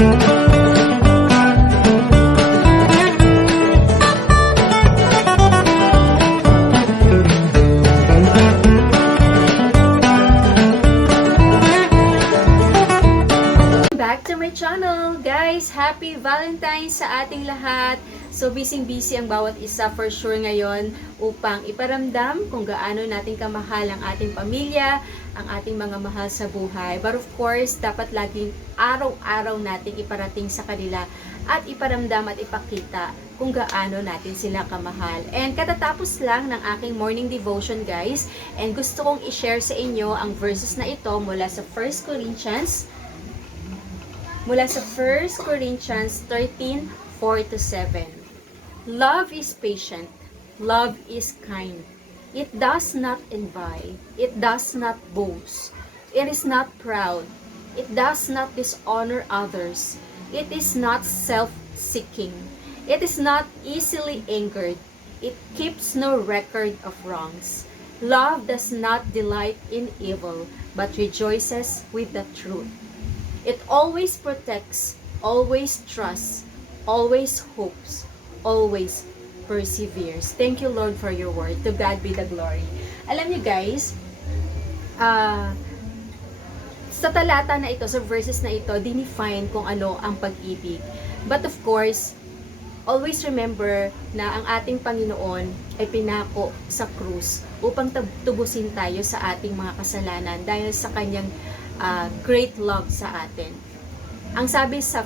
Back to my channel, guys. Happy Valentine's sa ating lahat. So busy ang bawat isa for sure ngayon upang iparamdam kung gaano natin kamahal ang ating pamilya, ang ating mga mahal sa buhay. But of course, dapat laging araw-araw nating iparating sa kanila at iparamdam at ipakita kung gaano natin sila kamahal. And katatapos lang ng aking morning devotion, guys, and gusto kong i-share sa inyo ang verses na ito mula sa 1 Corinthians 13:4-7. Love is patient. Love is kind. It does not envy. It does not boast. It is not proud. It does not dishonor others. It is not self-seeking. It is not easily angered. It keeps no record of wrongs. Love does not delight in evil, but rejoices with the truth. It always protects, always trusts, always hopes, always perseveres. Thank you, Lord, for your word. To God be the glory. Alam niyo, guys, sa talata na ito, sa verses na ito, dinefine kung ano ang pag-ibig. But of course, always remember na ang ating Panginoon ay pinako sa krus upang tubusin tayo sa ating mga kasalanan dahil sa kanyang great love sa atin. Ang sabi sa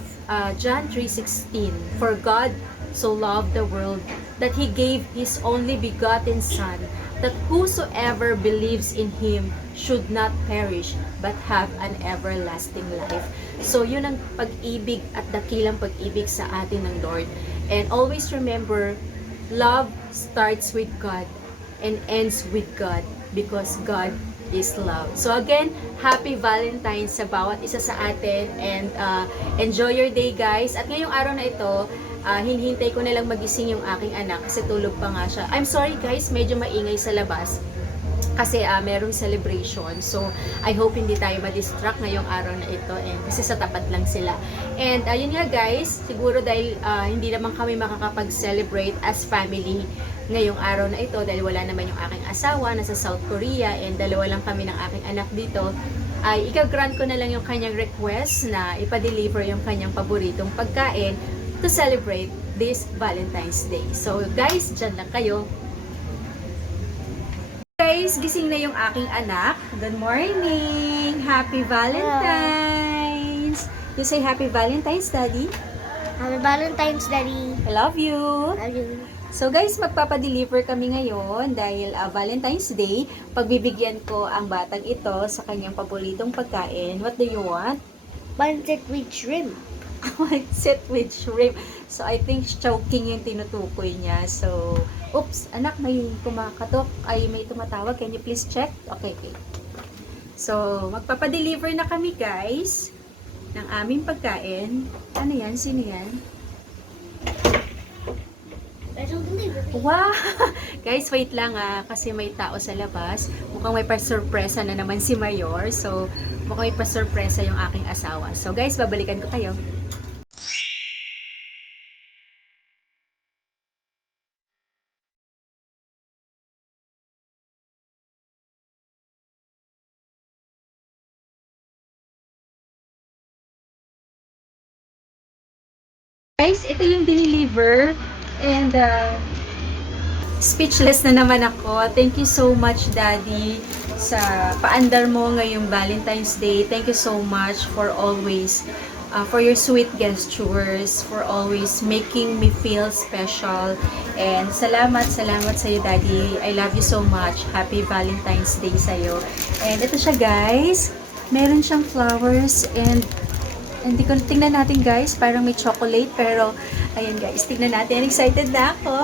John 3:16, "For God so loved the world that He gave His only begotten Son, that whosoever believes in Him should not perish, but have an everlasting life." So, yun ang pag-ibig at dakilang pag-ibig sa atin ng Lord. And always remember, love starts with God and ends with God because God is love. So again, happy Valentine's sa bawat isa sa atin and enjoy your day, guys. At ngayong araw na ito, hinihintay ko na lang magising yung aking anak kasi tulog pa nga siya. I'm sorry, guys, medyo maingay sa labas kasi merong celebration. So I hope hindi tayo ma-distract ngayong araw na ito and kasi sa tapat lang sila. And yun nga, guys, siguro dahil hindi naman kami makakapag-celebrate as family ngayong araw na ito dahil wala naman yung aking asawa, nasa South Korea, and dalawa lang kami ng aking anak dito, ay ika-grant ko na lang yung kanyang request na ipa-deliver yung kanyang paboritong pagkain to celebrate this Valentine's Day. So guys, dyan lang kayo. Guys, gising na yung aking anak. Good morning! Happy Valentine's! You say Happy Valentine's, Daddy? Happy Valentine's, Daddy. I love you! Love you. So guys, magpapadeliver kami ngayon dahil Valentine's Day. Pagbibigyan ko ang batang ito sa kanyang paboritong pagkain. What do you want? Pancit with shrimp. Pancit with shrimp. So I think choking yung tinutukoy niya. So, oops, anak, may kumakatok. Ay, may tumatawag. Can you please check? Okay, okay. So, magpapadeliver na kami, guys, ng aming pagkain. Ano yan? Sino yan? Wow! Guys, wait lang kasi may tao sa labas. Mukhang may pa-surpresa na naman si Mayor. So, mukhang may pa-surpresa yung aking asawa. So, guys, babalikan ko kayo. Guys, ito yung deliver. And, speechless na naman ako. Thank you so much, Daddy, sa paandar mo ngayong Valentine's Day. Thank you so much for always, for your sweet gestures, for always making me feel special. And salamat sa iyo, Daddy. I love you so much. Happy Valentine's Day sa iyo. And ito siya, guys. Meron siyang flowers and hindi ko tingnan natin, guys. Parang may chocolate, pero ayan, guys. Tingnan natin. Excited na ako.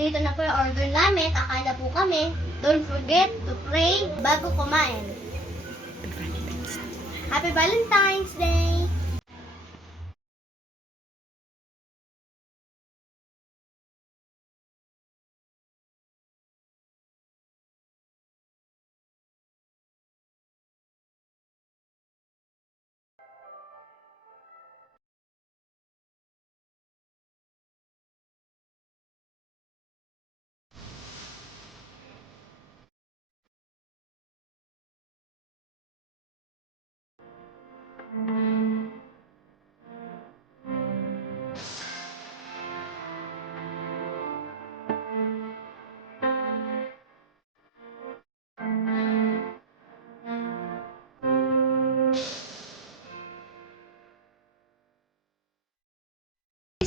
Dito na po yung order namin. Akala po kami, don't forget to pray bago kumain. Happy Valentine's Day!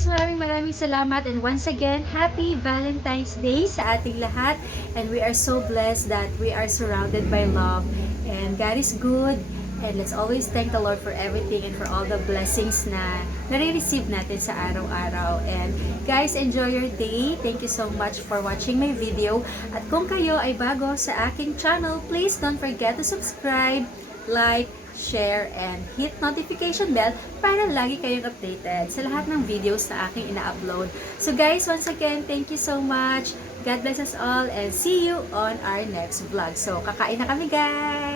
Guys, maraming salamat, and once again, happy Valentine's Day sa ating lahat, and we are so blessed that we are surrounded by love, and God is good, and let's always thank the Lord for everything and for all the blessings na nare-receive natin sa araw-araw. And guys, enjoy your day. Thank you so much for watching my video, at kung kayo ay bago sa aking channel, please don't forget to subscribe, like, share, and hit notification bell para lagi kayong updated sa lahat ng videos na aking ina-upload. So guys, once again, thank you so much. God bless us all, and see you on our next vlog. So, kakain na kami, guys!